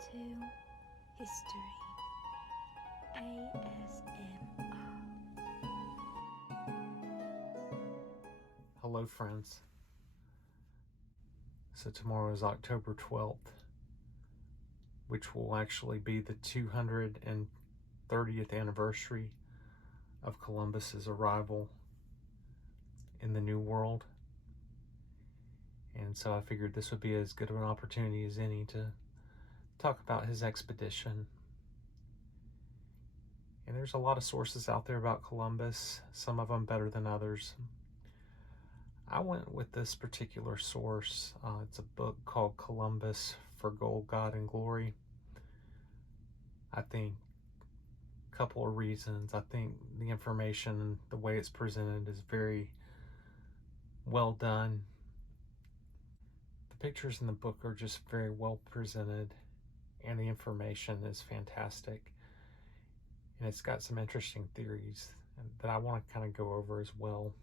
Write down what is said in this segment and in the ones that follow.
into history. ASMR. Hello friends. So tomorrow is October 12th, which will actually be the 230th anniversary of Columbus's arrival in the New World. And so I figured this would be as good of an opportunity as any to talk about his expedition. And there's a lot of sources out there about Columbus, some of them better than others. I went with this particular source. It's a book called Columbus for Gold, God, and Glory. I think a couple of reasons. I think the information, the way it's presented, is very well done. The pictures in the book are just very well presented, and the information is fantastic. And it's got some interesting theories that I want to kind of go over as well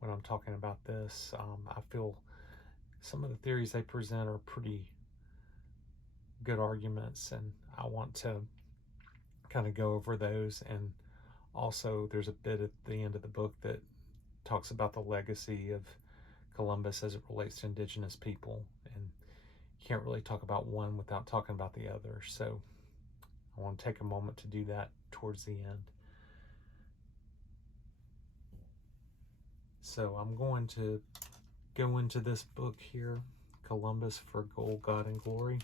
when I'm talking about this. I feel some of the theories they present are pretty good arguments, and I want to kind of go over those. And also there's a bit at the end of the book that talks about the legacy of Columbus as it relates to indigenous people, and you can't really talk about one without talking about the other. So I want to take a moment to do that towards the end. So I'm going to go into this book here, Columbus for Gold, God, and Glory.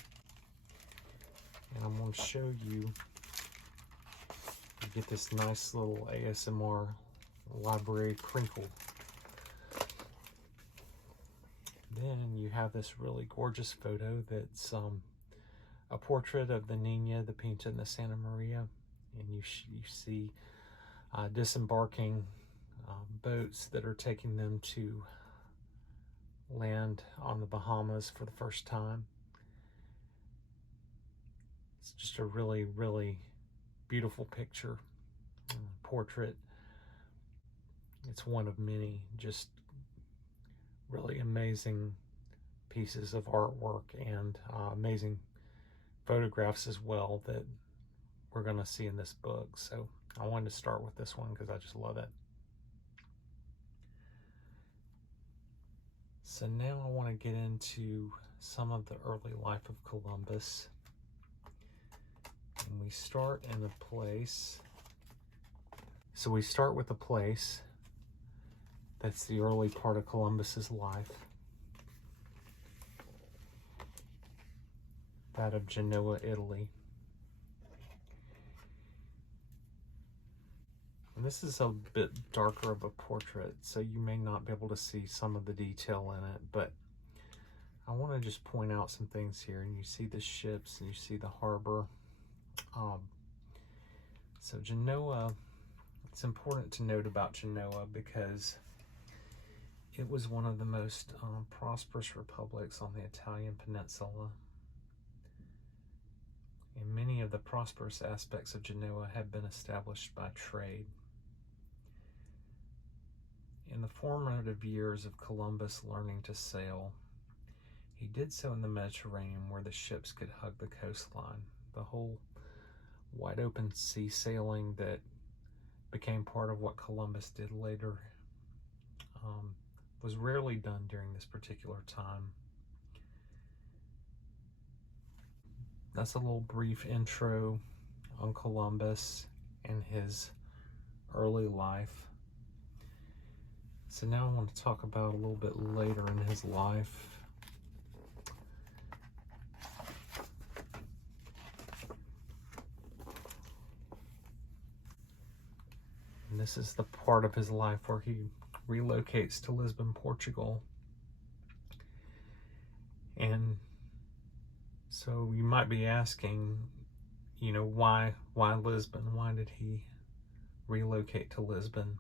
And I'm going to show you, get this nice little ASMR library crinkle. Then you have this really gorgeous photo that's a portrait of the Nina, the Pinta, and the Santa Maria. And you see disembarking boats that are taking them to land on the Bahamas for the first time. It's just a really, really beautiful picture, portrait. It's one of many just really amazing pieces of artwork and amazing photographs as well that we're going to see in this book. So I wanted to start with this one because I just love it. So now I want to get into some of the early life of Columbus. And we start in a place. So we start with a place that's the early part of Columbus's life. That of Genoa, Italy. And this is a bit darker of a portrait, so you may not be able to see some of the detail in it, but I want to just point out some things here. And you see the ships, and you see the harbor. So Genoa, it's important to note about Genoa because it was one of the most prosperous republics on the Italian peninsula. And many of the prosperous aspects of Genoa had been established by trade. In the formative years of Columbus learning to sail, he did so in the Mediterranean where the ships could hug the coastline. The whole wide open sea sailing that became part of what Columbus did later was rarely done during this particular time. That's a little brief intro on Columbus and his early life. So now I want to talk about a little bit later in his life. And this is the part of his life where he relocates to Lisbon, Portugal. And so you might be asking, why Lisbon? Why did he relocate to Lisbon?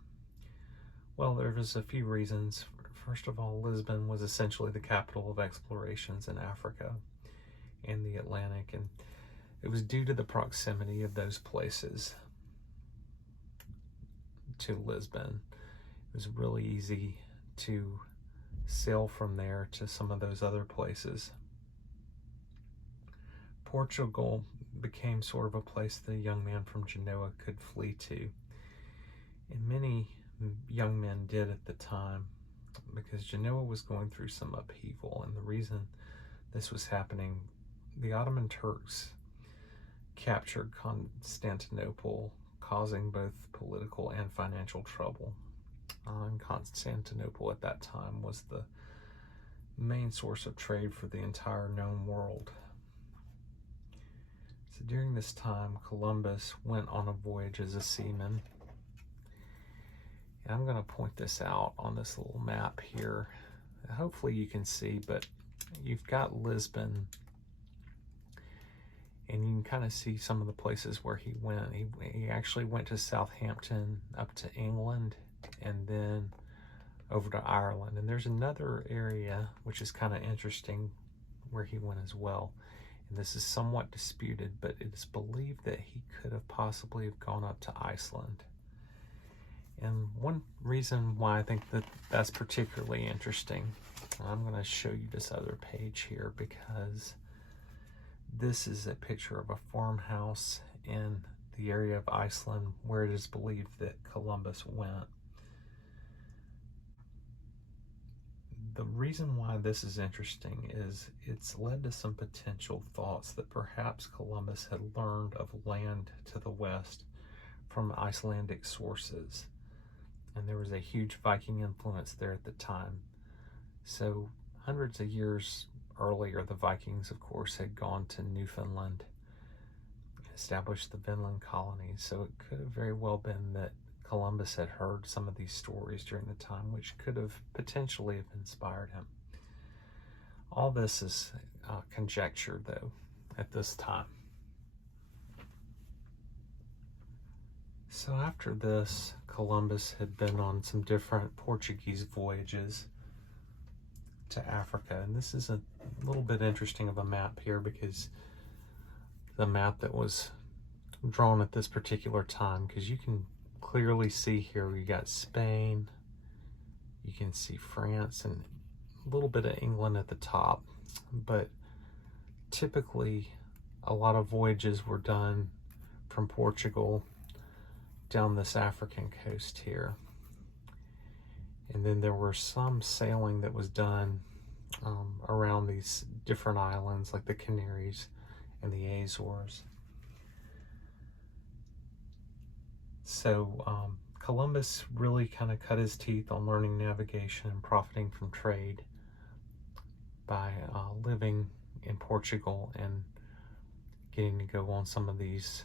Well, there was a few reasons. First of all, Lisbon was essentially the capital of explorations in Africa and the Atlantic, and it was due to the proximity of those places to Lisbon. It was really easy to sail from there to some of those other places. Portugal became sort of a place the young man from Genoa could flee to. And many young men did at the time, because Genoa was going through some upheaval. And the reason this was happening, the Ottoman Turks captured Constantinople, causing both political and financial trouble. And Constantinople at that time was the main source of trade for the entire known world. So during this time, Columbus went on a voyage as a seaman. And I'm going to point this out on this little map here. Hopefully you can see, but you've got Lisbon, and you can kind of see some of the places where he went. He actually went to Southampton, up to England, and then over to Ireland. And there's another area which is kind of interesting where he went as well. And this is somewhat disputed, but it is believed that he could have possibly have gone up to Iceland. And one reason why I think that that's particularly interesting, I'm going to show you this other page here, because this is a picture of a farmhouse in the area of Iceland where it is believed that Columbus went. The reason why this is interesting is it's led to some potential thoughts that perhaps Columbus had learned of land to the west from Icelandic sources. And there was a huge Viking influence there at the time. So hundreds of years earlier, the Vikings, of course, had gone to Newfoundland, established the Vinland colony. So it could have very well been that Columbus had heard some of these stories during the time, which could have potentially have inspired him. All this is conjecture, though, at this time. So after this, Columbus had been on some different Portuguese voyages to Africa. And this is a little bit interesting of a map here, because the map that was drawn at this particular time, because you can clearly see here, you got Spain, you can see France, and a little bit of England at the top. But typically, a lot of voyages were done from Portugal down this African coast here. And then there were some sailing that was done around these different islands, like the Canaries and the Azores. So Columbus really kind of cut his teeth on learning navigation and profiting from trade by living in Portugal and getting to go on some of these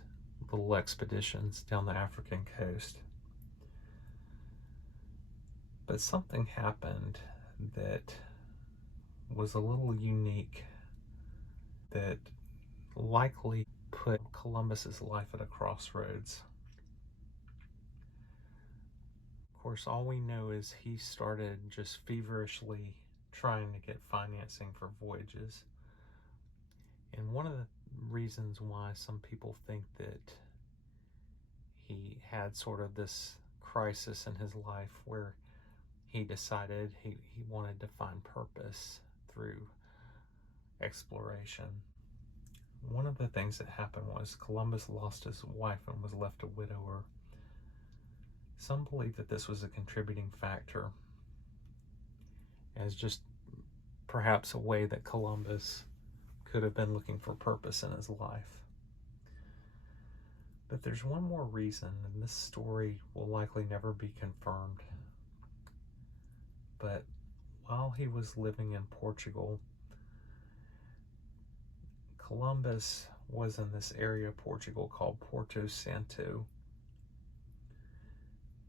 little expeditions down the African coast. But something happened that was a little unique, that likely put Columbus's life at a crossroads. Of course, all we know is he started just feverishly trying to get financing for voyages. And one of the reasons why some people think that he had sort of this crisis in his life where he decided he wanted to find purpose through exploration. One of the things that happened was Columbus lost his wife and was left a widower. Some believe that this was a contributing factor, as just perhaps a way that Columbus could have been looking for purpose in his life. But there's one more reason, and this story will likely never be confirmed. But while he was living in Portugal, Columbus was in this area of Portugal called Porto Santo.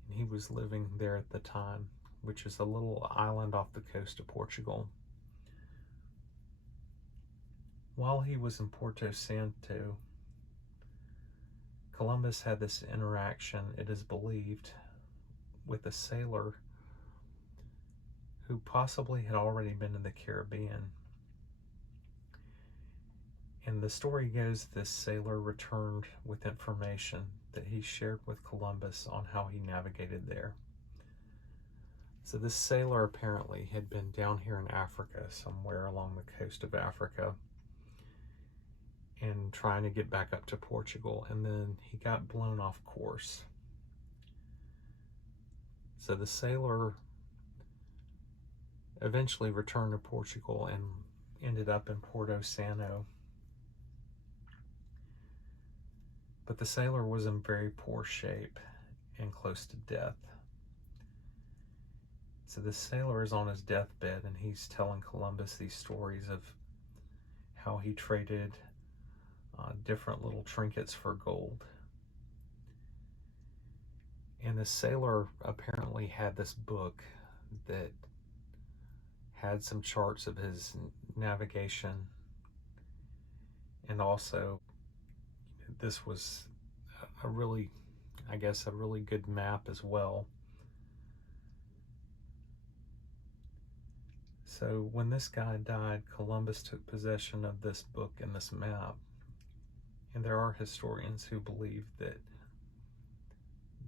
And he was living there at the time, which is a little island off the coast of Portugal. While he was in Porto Santo, Columbus had this interaction, it is believed, with a sailor who possibly had already been in the Caribbean. And the story goes this sailor returned with information that he shared with Columbus on how he navigated there. So this sailor apparently had been down here in Africa, somewhere along the coast of Africa, and trying to get back up to Portugal, and then he got blown off course. So the sailor eventually returned to Portugal and ended up in Porto Santo. But the sailor was in very poor shape and close to death. So the sailor is on his deathbed, and he's telling Columbus these stories of how he traded different little trinkets for gold. And the sailor apparently had this book that had some charts of his navigation, and also this was a really good map as well. So when this guy died, Columbus took possession of this book and this map. And there are historians who believe that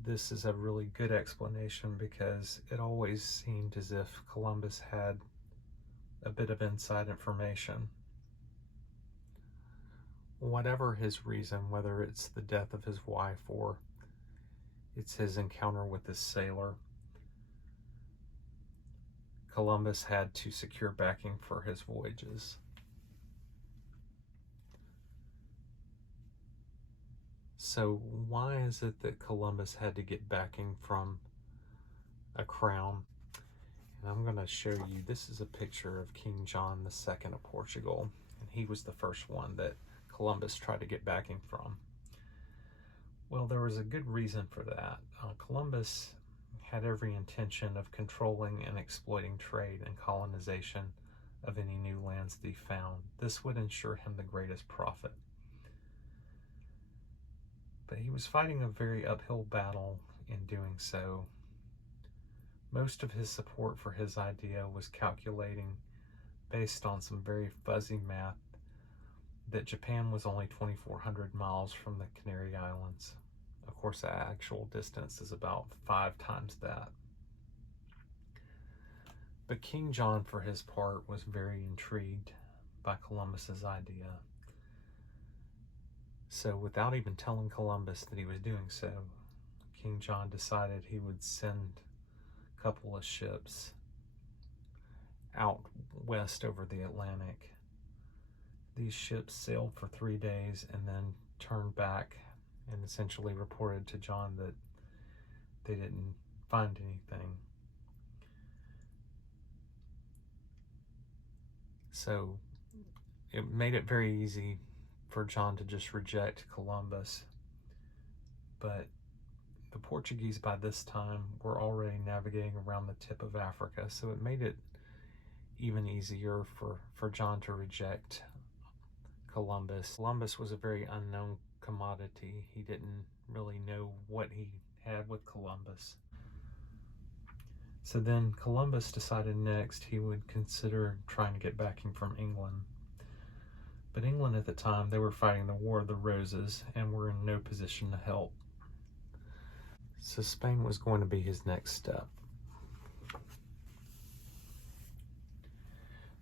this is a really good explanation, because it always seemed as if Columbus had a bit of inside information. Whatever his reason, whether it's the death of his wife or it's his encounter with this sailor, Columbus had to secure backing for his voyages. So why is it that Columbus had to get backing from a crown? And I'm going to show you, this is a picture of King John II of Portugal, and he was the first one that Columbus tried to get backing from. Well, there was a good reason for that. Columbus had every intention of controlling and exploiting trade and colonization of any new lands that he found. This would ensure him the greatest profit. But he was fighting a very uphill battle in doing so. Most of his support for his idea was calculating, based on some very fuzzy math, that Japan was only 2,400 miles from the Canary Islands. Of course, the actual distance is about 5 times that. But King John, for his part, was very intrigued by Columbus's idea. So without even telling Columbus that he was doing so, King John decided he would send a couple of ships out west over the Atlantic. These ships sailed for 3 days and then turned back and essentially reported to John that they didn't find anything. So it made it very easy for John to just reject Columbus. But the Portuguese by this time were already navigating around the tip of Africa, so it made it even easier for John to reject Columbus. Columbus was a very unknown commodity. He didn't really know what he had with Columbus. So then Columbus decided next he would consider trying to get backing from England. But England at the time, they were fighting the War of the Roses and were in no position to help. So Spain was going to be his next step.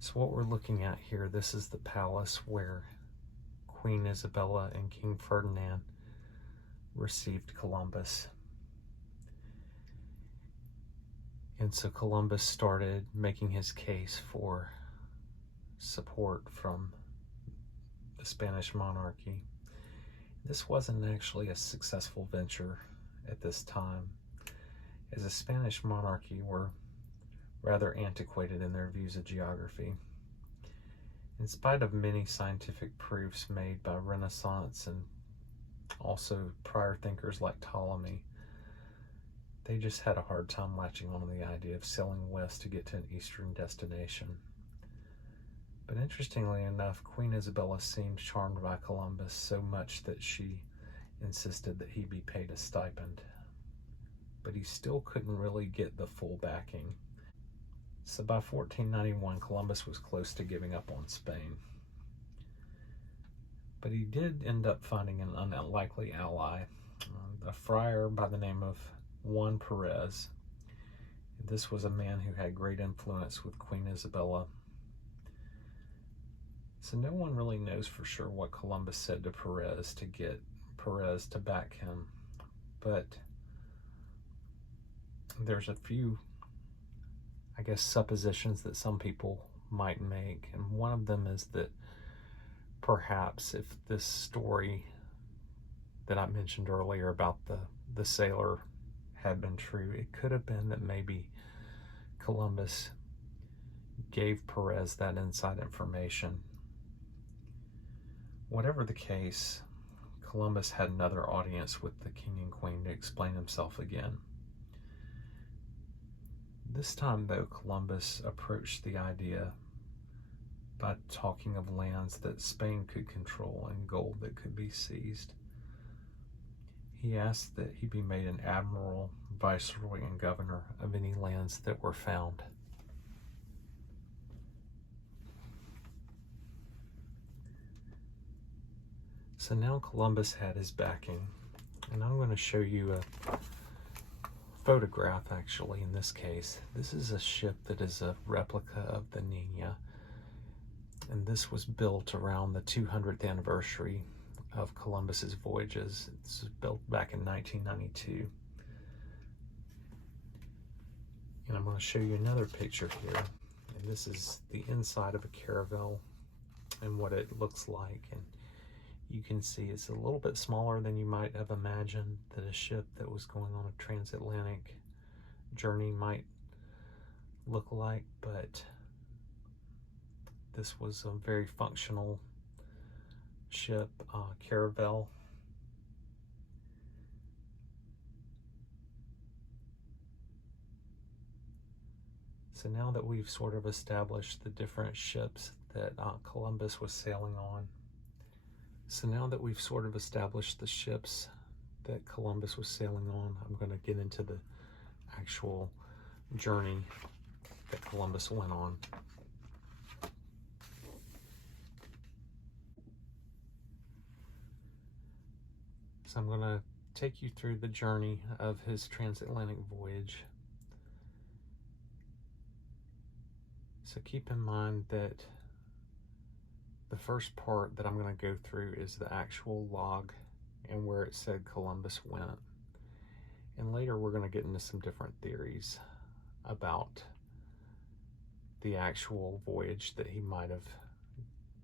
So what we're looking at here, this is the palace where Queen Isabella and King Ferdinand received Columbus. And so Columbus started making his case for support from the Spanish monarchy. This wasn't actually a successful venture at this time, as the Spanish monarchy were rather antiquated in their views of geography. In spite of many scientific proofs made by Renaissance and also prior thinkers like Ptolemy, they just had a hard time latching on to the idea of sailing west to get to an eastern destination. But interestingly enough, Queen Isabella seemed charmed by Columbus so much that she insisted that he be paid a stipend. But he still couldn't really get the full backing. So by 1491, Columbus was close to giving up on Spain. But he did end up finding an unlikely ally, a friar by the name of Juan Perez. This was a man who had great influence with Queen Isabella. So no one really knows for sure what Columbus said to Perez to get Perez to back him, but there's a few, I guess, suppositions that some people might make, and one of them is that perhaps if this story that I mentioned earlier about the sailor had been true, it could have been that maybe Columbus gave Perez that inside information. Whatever the case, Columbus had another audience with the king and queen to explain himself again. This time, though, Columbus approached the idea by talking of lands that Spain could control and gold that could be seized. He asked that he be made an admiral, viceroy, and governor of any lands that were found. So now Columbus had his backing, and I'm going to show you a photograph, actually, in this case. This is a ship that is a replica of the Nina, and this was built around the 200th anniversary of Columbus's voyages. This was built back in 1992. And I'm going to show you another picture here, and this is the inside of a caravel and what it looks like. And you can see it's a little bit smaller than you might have imagined that a ship that was going on a transatlantic journey might look like, but this was a very functional ship, caravel. So now that we've sort of established the different ships that Columbus was sailing on, I'm going to get into the actual journey that Columbus went on. So I'm going to take you through the journey of his transatlantic voyage. So keep in mind that the first part that I'm going to go through is the actual log and where it said Columbus went. And later we're going to get into some different theories about the actual voyage that he might have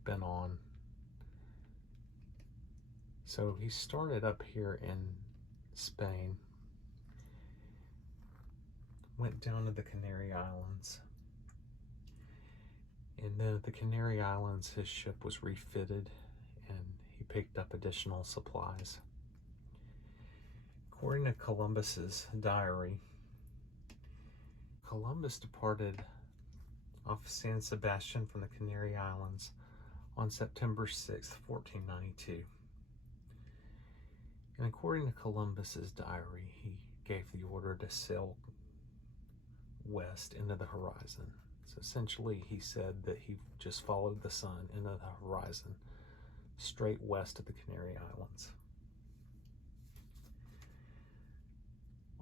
been on. So he started up here in Spain, went down to the Canary Islands. And then at the Canary Islands, his ship was refitted and he picked up additional supplies. According to Columbus's diary, Columbus departed off San Sebastian from the Canary Islands on September 6th, 1492. And according to Columbus's diary, he gave the order to sail west into the horizon. So essentially, he said that he just followed the sun into the horizon, straight west of the Canary Islands.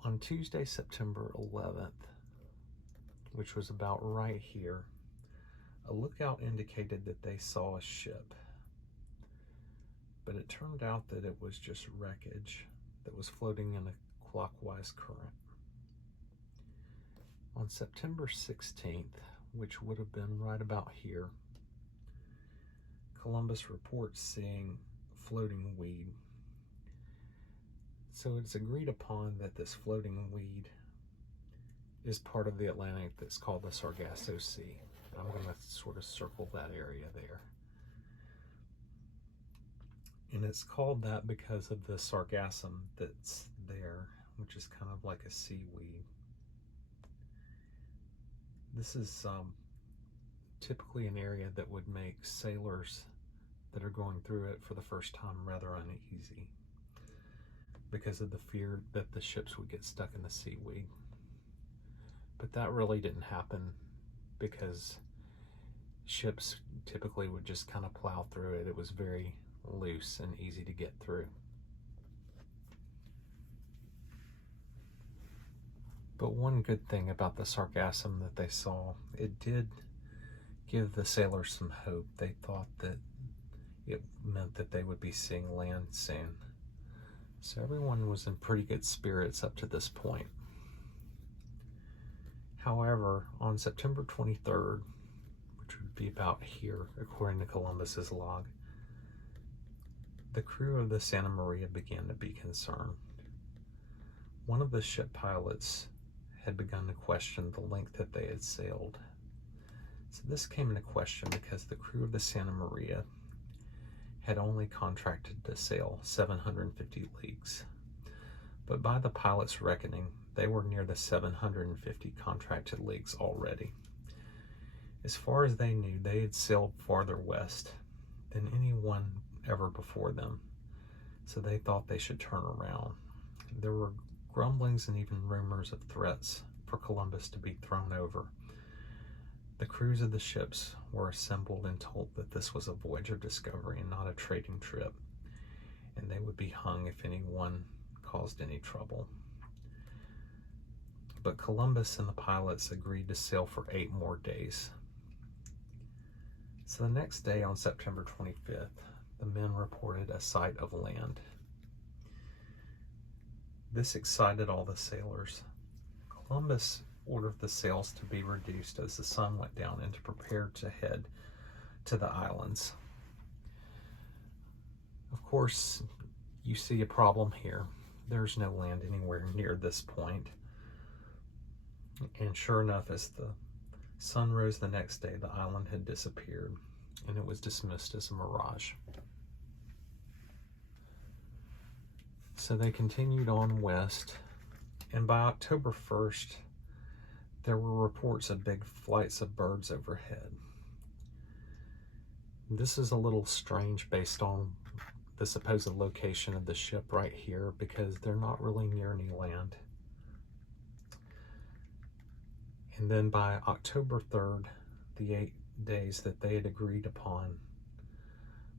On Tuesday, September 11th, which was about right here, a lookout indicated that they saw a ship. But it turned out that it was just wreckage that was floating in a clockwise current. On September 16th, which would have been right about here, Columbus reports seeing floating weed. So it's agreed upon that this floating weed is part of the Atlantic that's called the Sargasso Sea. I'm going to sort of circle that area there. And it's called that because of the sargassum that's there, which is kind of like a seaweed. This is typically an area that would make sailors that are going through it for the first time rather uneasy because of the fear that the ships would get stuck in the seaweed. But that really didn't happen because ships typically would just kind of plow through it. It was very loose and easy to get through. But one good thing about the sargassum that they saw, it did give the sailors some hope. They thought that it meant that they would be seeing land soon. So everyone was in pretty good spirits up to this point. However, on September 23rd, which would be about here, according to Columbus's log, the crew of the Santa Maria began to be concerned. One of the ship pilots had begun to question the length that they had sailed. So this came into question because the crew of the Santa Maria had only contracted to sail 750 leagues. But by the pilot's reckoning, they were near the 750 contracted leagues already. As far as they knew, they had sailed farther west than anyone ever before them, so they thought they should turn around. There were grumblings and even rumors of threats for Columbus to be thrown over. The crews of the ships were assembled and told that this was a voyage of discovery and not a trading trip, and they would be hung if anyone caused any trouble. But Columbus and the pilots agreed to sail for 8 more days. So the next day, on September 25th, the men reported a sight of land. This excited all the sailors. Columbus ordered the sails to be reduced as the sun went down and to prepare to head to the islands. Of course, you see a problem here. There's no land anywhere near this point. And sure enough, as the sun rose the next day, the island had disappeared, and it was dismissed as a mirage. So they continued on west, and by October 1st, there were reports of big flights of birds overhead. This is a little strange based on the supposed location of the ship right here, because they're not really near any land. And then by October 3rd, the 8 days that they had agreed upon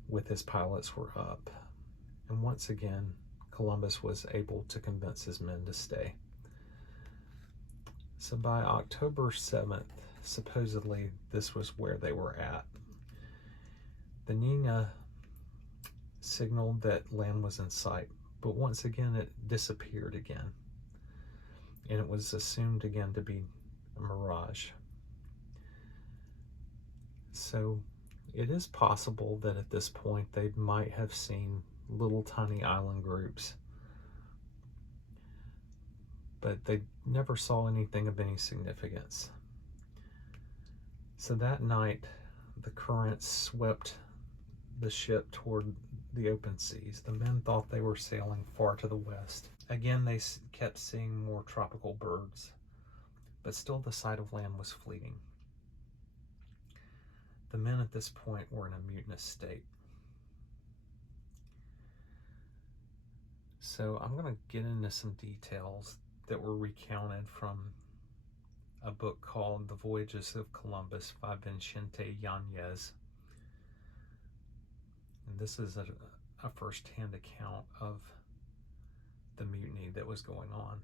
with his pilots were up. And once again, Columbus was able to convince his men to stay. So by October 7th, supposedly this was where they were at. The Nina signaled that land was in sight, but once again it disappeared again. And it was assumed again to be a mirage. So it is possible that at this point they might have seen little tiny island groups, but they never saw anything of any significance. So that night, the currents swept the ship toward the open seas. The men thought they were sailing far to the west. Again, they kept seeing more tropical birds, but still the sight of land was fleeting. The men at this point were in a mutinous state. So I'm going to get into some details that were recounted from a book called The Voyages of Columbus by Vicente Yanez. And this is a first-hand account of the mutiny that was going on.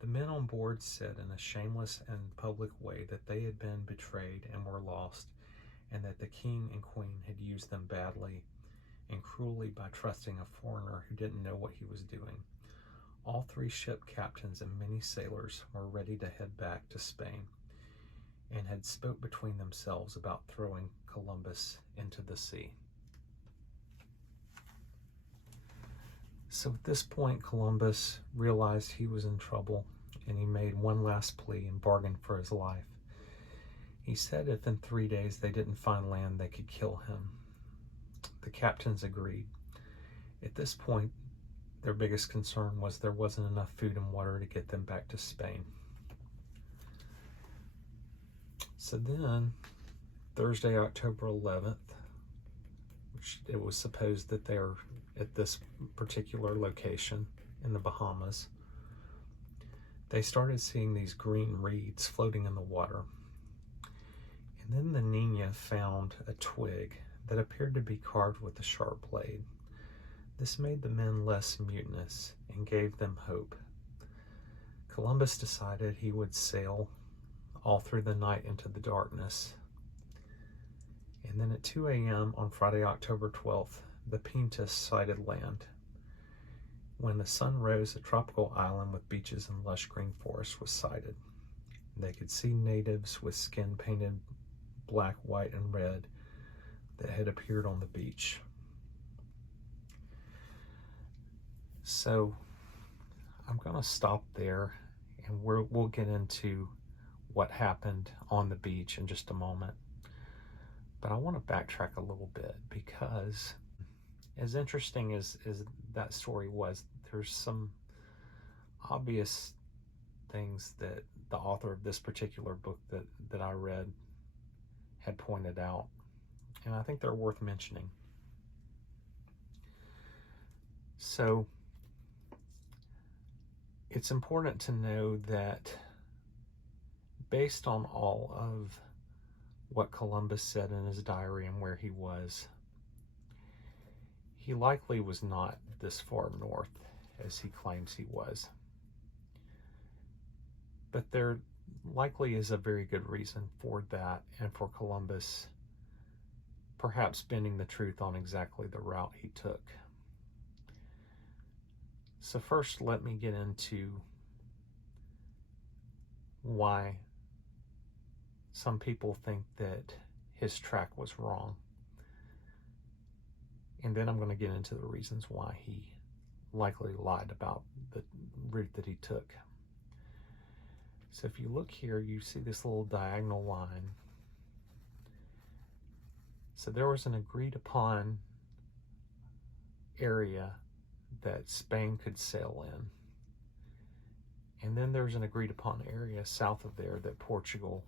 The men on board said in a shameless and public way that they had been betrayed and were lost, and that the king and queen had used them badly and cruelly by trusting a foreigner who didn't know what he was doing. All 3 ship captains and many sailors were ready to head back to Spain and had spoke between themselves about throwing Columbus into the sea. So at this point, Columbus realized he was in trouble, and he made one last plea and bargained for his life. He said if in 3 days they didn't find land, they could kill him. The captains agreed. At this point, their biggest concern was there wasn't enough food and water to get them back to Spain. So then, Thursday, October 11th, which it was supposed that they were at this particular location in the Bahamas, they started seeing these green reeds floating in the water. And then the Nina found a twig that appeared to be carved with a sharp blade. This made the men less mutinous and gave them hope. Columbus decided he would sail all through the night into the darkness. at 2 a.m. on Friday, October 12th, the Pintas sighted land. When the sun rose, a tropical island with beaches and lush green forests was sighted. They could see natives with skin painted black, white, and red that had appeared on the beach. So I'm going to stop there, and we'll get into what happened on the beach in just a moment. But I want to backtrack a little bit, because as interesting as that story was, there's some obvious things that the author of this particular book that I read had pointed out, and I think they're worth mentioning. So it's important to know that based on all of what Columbus said in his diary and where he was, he likely was not this far north as he claims he was. But there likely is a very good reason for that, and for Columbus perhaps bending the truth on exactly the route he took. So first, let me get into why some people think that his track was wrong. And then I'm going to get into the reasons why he likely lied about the route that he took. So if you look here, you see this little diagonal line. So there was an agreed upon area that Spain could sail in. And then there's an agreed upon area south of there that Portugal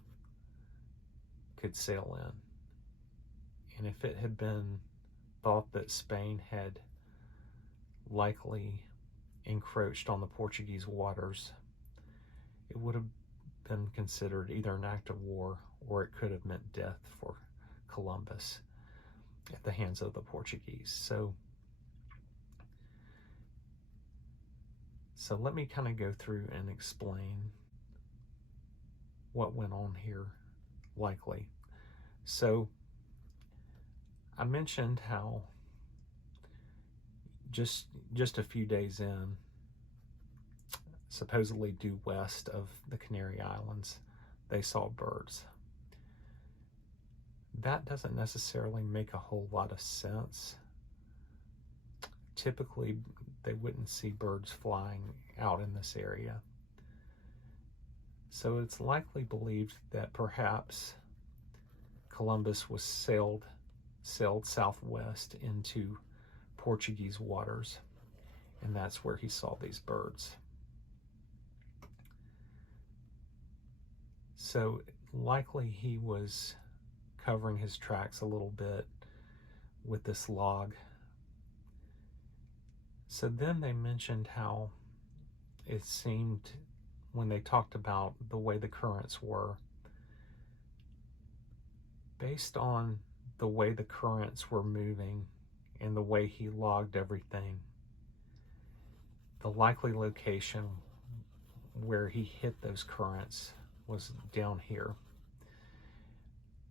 could sail in. And if it had been thought that Spain had likely encroached on the Portuguese waters, it would have been considered either an act of war, or it could have meant death for Columbus at the hands of the Portuguese. So let me kind of go through and explain what went on here, likely. So I mentioned how just a few days in, supposedly due west of the Canary Islands, they saw birds. That doesn't necessarily make a whole lot of sense. Typically, they wouldn't see birds flying out in this area. So it's likely believed that perhaps Columbus was sailed southwest into Portuguese waters, and that's where he saw these birds. So likely he was covering his tracks a little bit with this log. So then they mentioned how it seemed, when they talked about the way the currents were, based on the way the currents were moving and the way he logged everything, the likely location where he hit those currents was down here.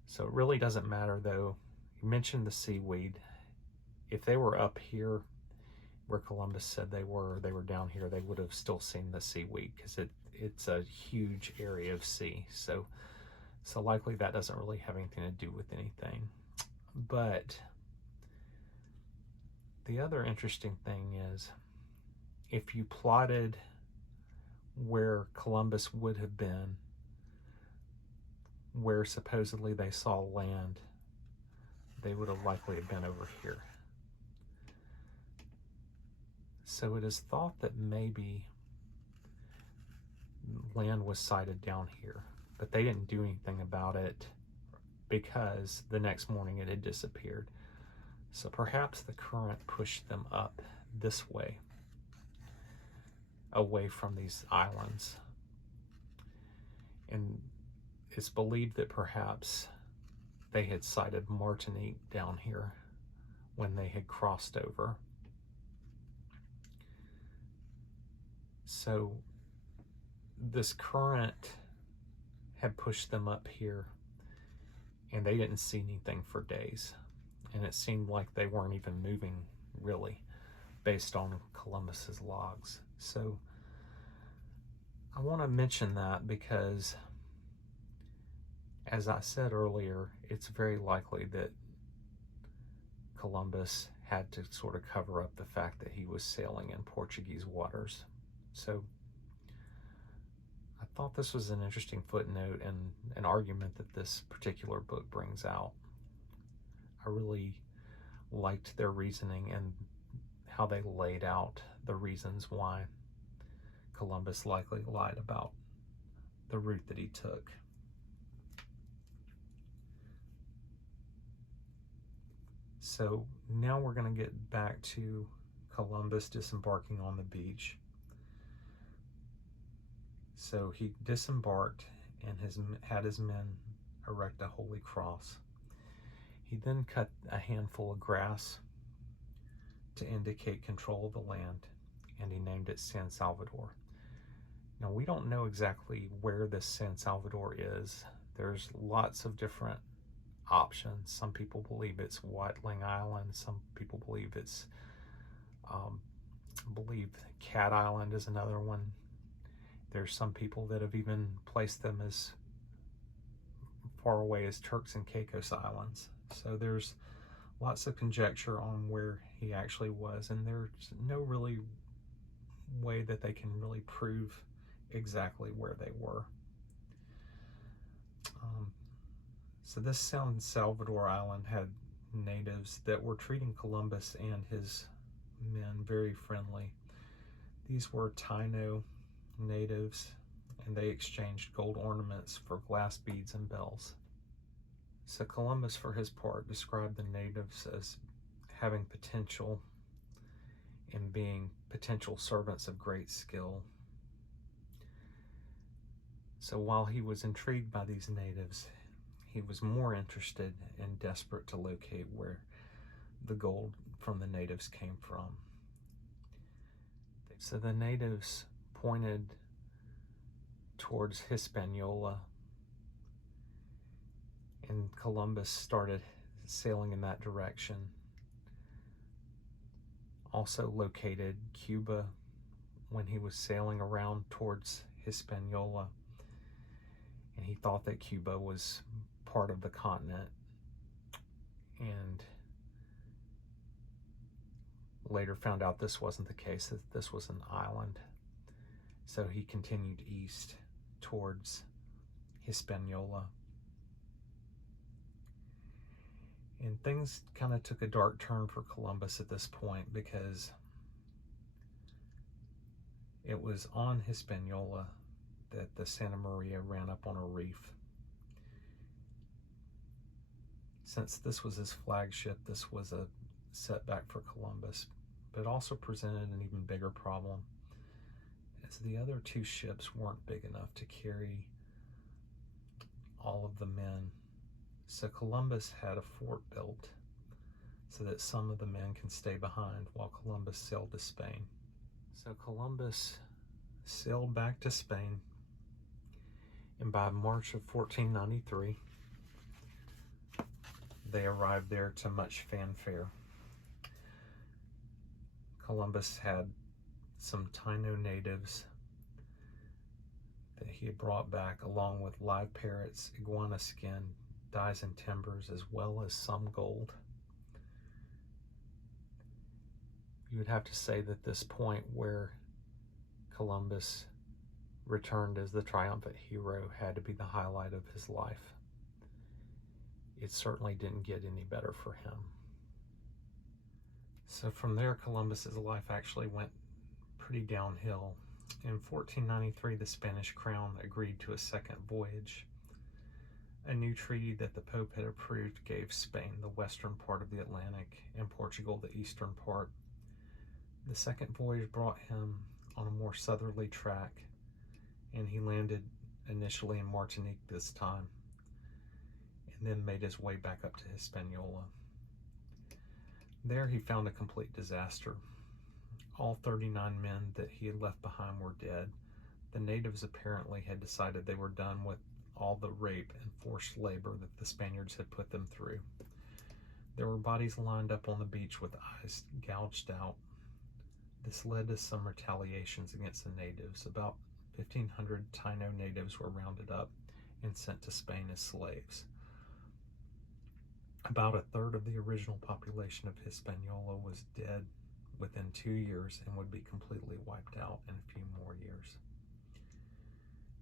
So it really doesn't matter, though. You mentioned the seaweed. If they were up here where Columbus said they were down here, they would have still seen the seaweed, because it's a huge area of sea. So likely that doesn't really have anything to do with anything. But the other interesting thing is, if you plotted where Columbus would have been, where supposedly they saw land, they would have likely have been over here. So it is thought that maybe land was sighted down here, but they didn't do anything about it because the next morning it had disappeared. So perhaps the current pushed them up this way, away from these islands. And it's believed that perhaps they had sighted Martinique down here when they had crossed over. So this current had pushed them up here, and they didn't see anything for days. And it seemed like they weren't even moving, really, based on Columbus's logs. So I want to mention that because, as I said earlier, it's very likely that Columbus had to sort of cover up the fact that he was sailing in Portuguese waters. So I thought this was an interesting footnote and an argument that this particular book brings out. I really liked their reasoning and how they laid out the reasons why Columbus likely lied about the route that he took. So now we're going to get back to Columbus disembarking on the beach. So he disembarked and had his men erect a holy cross. He then cut a handful of grass to indicate control of the land, and he named it San Salvador. Now, we don't know exactly where this San Salvador is. There's lots of different options. Some people believe it's Watling Island. Some people believe it's Cat Island is another one. There's some people that have even placed them as far away as Turks and Caicos Islands. So there's lots of conjecture on where he actually was, and there's no really way that they can really prove exactly where they were. So this San Salvador Island had natives that were treating Columbus and his men very friendly. These were Taino natives, and they exchanged gold ornaments for glass beads and bells. So Columbus, for his part, described the natives as having potential and being potential servants of great skill. So while he was intrigued by these natives, he was more interested and desperate to locate where the gold from the natives came from. So the natives pointed towards Hispaniola, and Columbus started sailing in that direction. Also located Cuba when he was sailing around towards Hispaniola, and he thought that Cuba was part of the continent, and later found out this wasn't the case, that this was an island. So he continued east towards Hispaniola. And things kind of took a dark turn for Columbus at this point, because it was on Hispaniola that the Santa Maria ran up on a reef. Since this was his flagship, this was a setback for Columbus, but it also presented an even bigger problem, as the other two ships weren't big enough to carry all of the men. So Columbus had a fort built so that some of the men can stay behind while Columbus sailed to Spain. So Columbus sailed back to Spain, and by March of 1493, they arrived there to much fanfare. Columbus had some Taino natives that he had brought back, along with live parrots, iguana skin, dyes and timbers, as well as some gold. You would have to say that this point where Columbus returned as the triumphant hero had to be the highlight of his life. It certainly didn't get any better for him. So from there, Columbus's life actually went pretty downhill. In 1493, the Spanish crown agreed to a second voyage. A new treaty that the Pope had approved gave Spain the western part of the Atlantic and Portugal the eastern part. The second voyage brought him on a more southerly track, and he landed initially in Martinique this time, and then made his way back up to Hispaniola. There he found a complete disaster. All 39 men that he had left behind were dead. The natives apparently had decided they were done with all the rape and forced labor that the Spaniards had put them through. There were bodies lined up on the beach with eyes gouged out. This led to some retaliations against the natives. About 1,500 Taino natives were rounded up and sent to Spain as slaves. About a third of the original population of Hispaniola was dead within 2 years and would be completely wiped out in a few more years.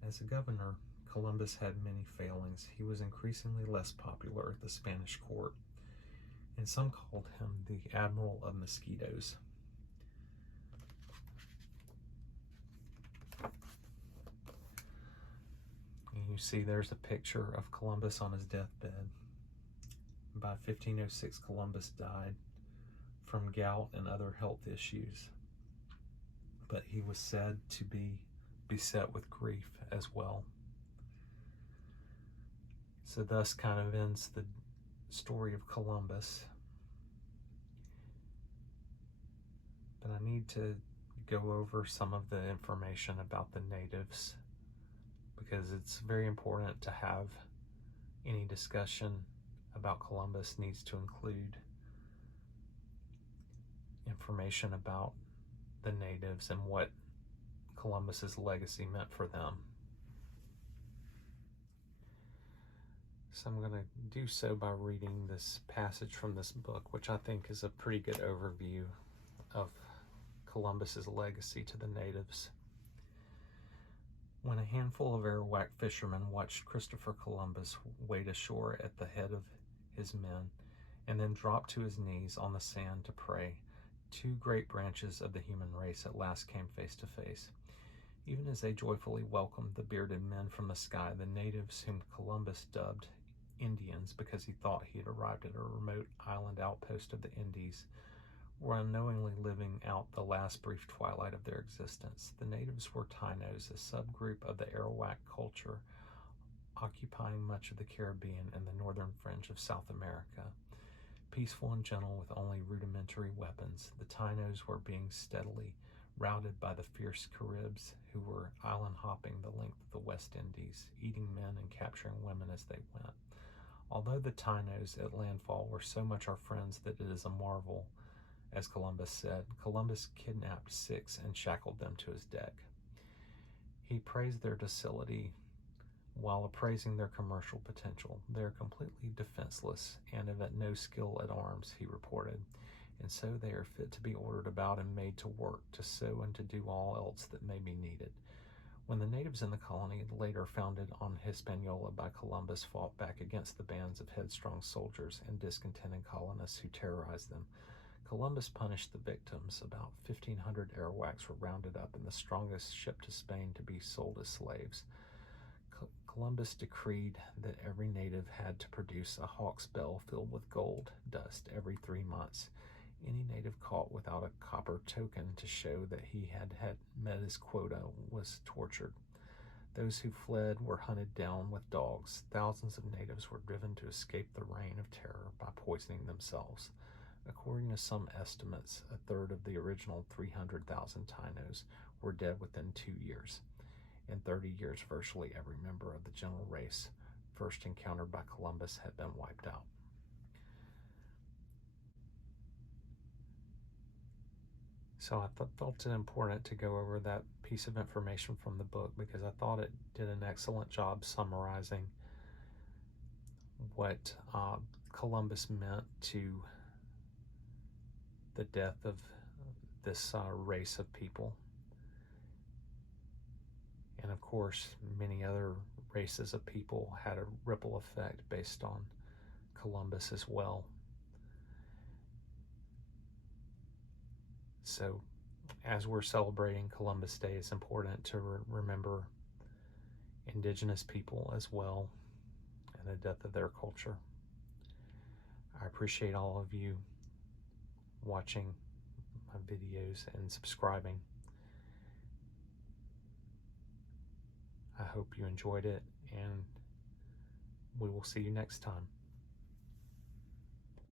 As a governor, Columbus had many failings. He was increasingly less popular at the Spanish court, and some called him the Admiral of Mosquitoes. And you see there's a picture of Columbus on his deathbed. By 1506, Columbus died from gout and other health issues, but he was said to be beset with grief as well. So thus kind of ends the story of Columbus. But I need to go over some of the information about the natives, because it's very important to have any discussion about Columbus needs to include information about the natives and what Columbus's legacy meant for them. So I'm going to do so by reading this passage from this book, which I think is a pretty good overview of Columbus's legacy to the natives. When a handful of Arawak fishermen watched Christopher Columbus wade ashore at the head of his men and then drop to his knees on the sand to pray, two great branches of the human race at last came face to face. Even as they joyfully welcomed the bearded men from the sky, the natives, whom Columbus dubbed Indians because he thought he had arrived at a remote island outpost of the Indies, were unknowingly living out the last brief twilight of their existence. The natives were Tainos, a subgroup of the Arawak culture occupying much of the Caribbean and the northern fringe of South America. Peaceful and gentle with only rudimentary weapons, the Tainos were being steadily routed by the fierce Caribs, who were island hopping the length of the West Indies, eating men and capturing women as they went. Although the Tainos at landfall were so much our friends that it is a marvel, as Columbus said, Columbus kidnapped 6 and shackled them to his deck. He praised their docility while appraising their commercial potential. They are completely defenseless and have no skill at arms, he reported, and so they are fit to be ordered about and made to work, to sow, and to do all else that may be needed. When the natives in the colony, later founded on Hispaniola by Columbus, fought back against the bands of headstrong soldiers and discontented colonists who terrorized them, Columbus punished the victims. About 1,500 Arawaks were rounded up and the strongest shipped to Spain to be sold as slaves. Columbus decreed that every native had to produce a hawk's bell filled with gold dust every 3 months. Any native caught without a copper token to show that he had met his quota was tortured. Those who fled were hunted down with dogs. Thousands of natives were driven to escape the reign of terror by poisoning themselves. According to some estimates, a third of the original 300,000 Tainos were dead within 2 years. In 30 years, virtually every member of the general race first encountered by Columbus had been wiped out. So I felt it important to go over that piece of information from the book because I thought it did an excellent job summarizing what Columbus meant to the death of this race of people. And of course, many other races of people had a ripple effect based on Columbus as well. So as we're celebrating Columbus Day, it's important to remember indigenous people as well and the death of their culture. I appreciate all of you watching my videos and subscribing. I hope you enjoyed it, and we will see you next time.